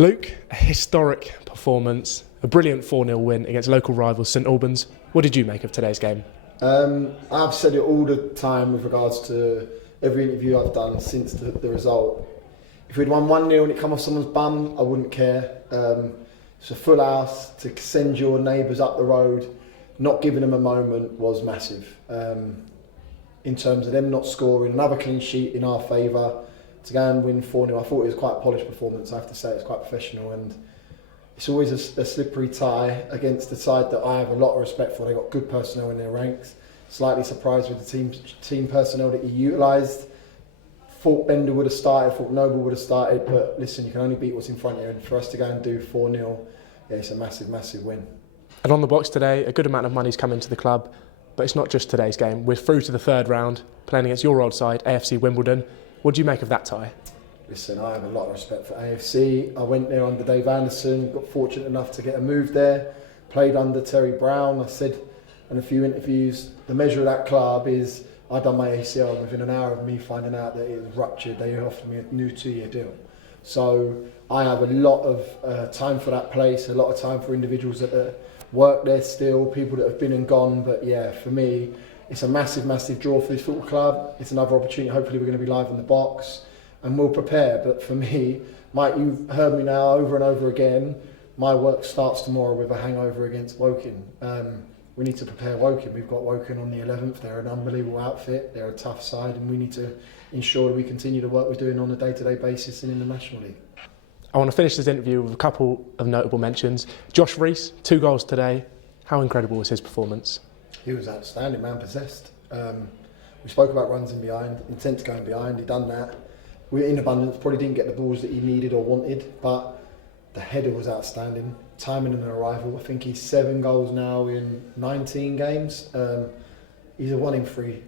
Luke, a historic performance, a brilliant 4-0 win against local rivals St Albans. What did you make of today's game? I've said it all the time with regards to every interview I've done since the result. If we'd won 1-0 and it come off someone's bum, I wouldn't care. It's a full house. To send your neighbours up the road, not giving them a moment was massive. In terms of them not scoring, another clean sheet in our favour, to go and win 4-0, I thought it was quite a polished performance. I have to say it's quite professional, and it's always a slippery tie against the side that I have a lot of respect for. They've got good personnel in their ranks. Slightly surprised with the team personnel that he utilised. Thought Bender would have started, thought Noble would have started, but listen, you can only beat what's in front of you, and for us to go and do 4-0, yeah, it's a massive, massive win. And on the box today, a good amount of money's come into the club, but it's not just today's game. We're through to the third round, playing against your old side, AFC Wimbledon. What do you make of that tie? Listen, I have a lot of respect for AFC. I went there under Dave Anderson, got fortunate enough to get a move there, played under Terry Brown. I said in a few interviews, the measure of that club is I'd done my ACL, and within an hour of me finding out that it was ruptured, they offered me a new 2-year deal. So I have a lot of time for that place, a lot of time for individuals that work there still, people that have been and gone. But yeah, for me, it's a massive, massive draw for this football club. It's another opportunity. Hopefully we're going to be live in the box and we'll prepare. But for me, Mike, you've heard me now over and over again, my work starts tomorrow with a hangover against Woking. We need to prepare Woking. We've got Woking on the 11th. They're an unbelievable outfit. They're a tough side, and we need to ensure that we continue the work we're doing on a day-to-day basis and in the National League. I want to finish this interview with a couple of notable mentions. Josh Reese, 2 goals today. How incredible was his performance? He was outstanding, man possessed. We spoke about runs in behind, intent to go in behind. He done that. We were in abundance, probably didn't get the balls that he needed or wanted, but the header was outstanding. Timing and arrival. I think he's 7 goals now in 19 games. He's a 1 in 3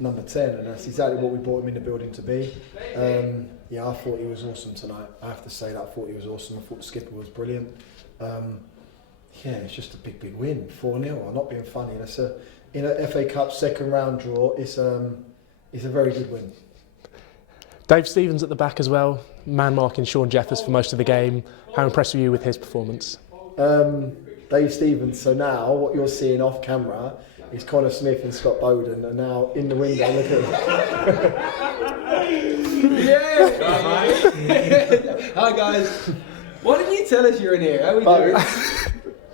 number 10, and that's exactly what we brought him in the building to be. Yeah, I thought he was awesome tonight. I have to say that I thought he was awesome. I thought the skipper was brilliant. Yeah, it's just a big, big win. 4-0. I'm not being funny. That's in a FA Cup second round draw. It's a very good win. Dave Stevens at the back as well, man marking Sean Jeffers for most of the game. How impressed were you with his performance? Dave Stevens, so now what you're seeing off camera is Connor Smith and Scott Bowden, and now in the window, look at them. Yeah! Hi guys. Why didn't you tell us you're in here? How are we doing?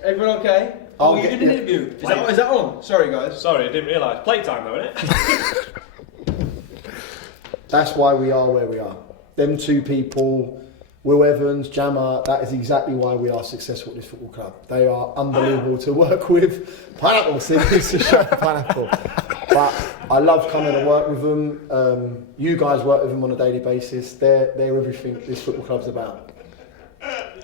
Everyone okay? Oh, you did an interview. Is that on? Sorry guys. Sorry, I didn't realise. Playtime though, isn't it? That's why we are where we are. Them 2 people, Will Evans, Jammer, that is exactly why we are successful at this football club. They are unbelievable to work with. Pineapple, seriously, pineapple. But I love coming to work with them. You guys work with them on a daily basis. They're everything this football club's about.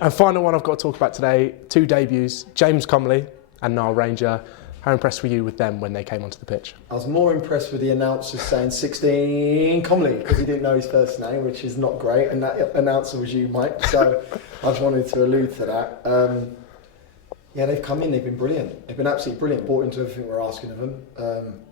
And final one I've got to talk about today, 2 debuts, James Comley and Nile Ranger. How impressed were you with them when they came onto the pitch? I was more impressed with the announcer saying 16 Comley, because he didn't know his first name, which is not great, and that announcer was you, Mike, so I just wanted to allude to that. Yeah, they've come in, they've been brilliant. They've been absolutely brilliant, bought into everything we're asking of them.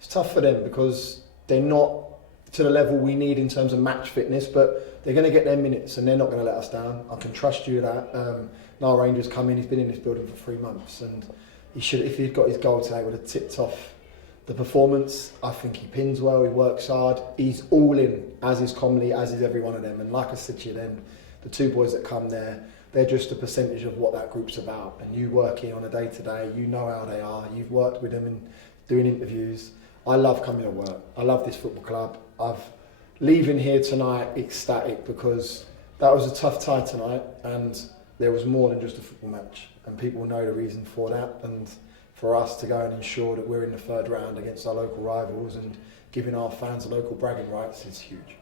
It's tough for them because they're not to the level we need in terms of match fitness, but they're going to get their minutes and they're not going to let us down. I can trust you with that. Nile Ranger's come in, he's been in this building for 3 months, and he should, if he'd got his goal today, would have tipped off the performance. I think he pins well, he works hard, he's all in, as is Comley, as is every one of them. And like I said to you then, the 2 boys that come there, they're just a percentage of what that group's about. And you working on a day-to-day, you know how they are, you've worked with them and doing interviews. I love coming to work. I love this football club. Leaving here tonight ecstatic, because that was a tough tie tonight, and there was more than just a football match, and people know the reason for that. And for us to go and ensure that we're in the third round against our local rivals and giving our fans local bragging rights is huge.